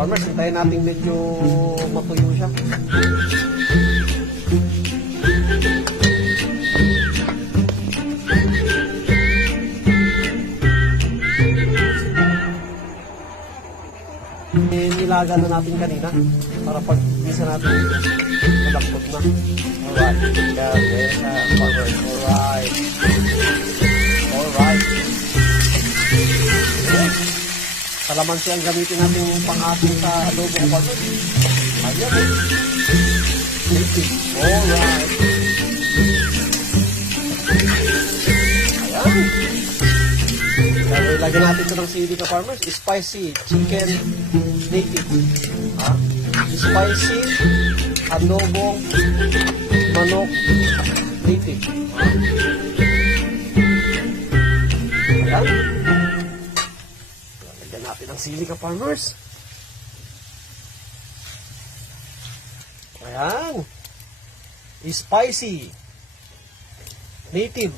Farmers, hintayin natin medyo matuyo siya. Nilaga na natin kanina para pag isa natin malambot na. Alright. Yes, farmers. Alright. Alright. Yes. Kalamansi ang gamitin natin pang-asin sa adobo ko farmers. Ayan. Alright. Ayan. Lagyan natin ito ng sili ka farmers. Spicy chicken native. Ha? Spicy adobong manok native. Ayan. Lagyan natin ng sili ka farmers. Ayan. Spicy native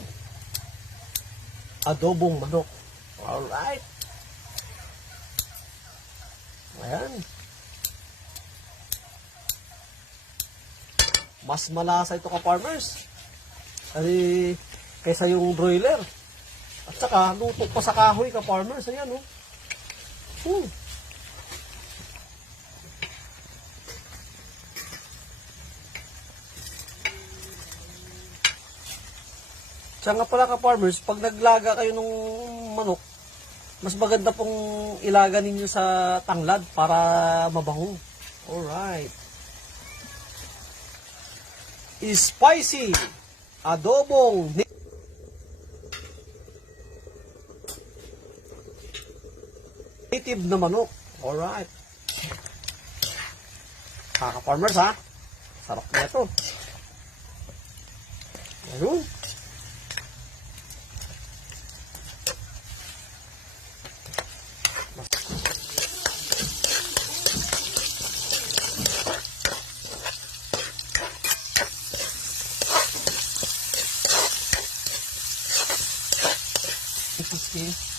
adobong manok. Alright. Ayan. Mas malasa ito ka farmers. Kasi kaysa yung broiler. At saka luto pa sa kahoy ka farmers. Ayan oh. Siya nga pala ka farmers, pag naglaga kayo ng manok, mas maganda pong ilaga ninyo sa tanglad para mabango. Alright. Spicy adobong native na manok. Alright. Kaka-farmers ha. Sarap na ito. Ayun. Okay.